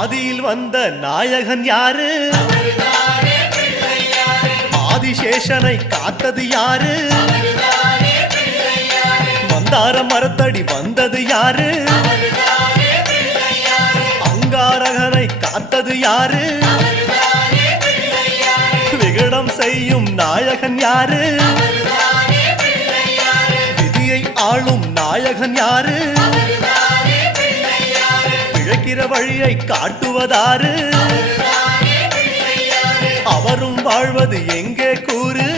ஆதியில் வந்த நாயகன் யாரு? ஆதிசேஷனை காத்தது யாரு? மந்தார மரத்தடி வந்தது யாரு? அங்காரகனை காத்தது யாரு? விகடம் செய்யும் நாயகன் யாரு? விதியை ஆளும் நாயகன் யாரு? பிழைக்கிற வழியை காட்டுவதாரு? அவரும் வாழ்வது எங்கே கூறு?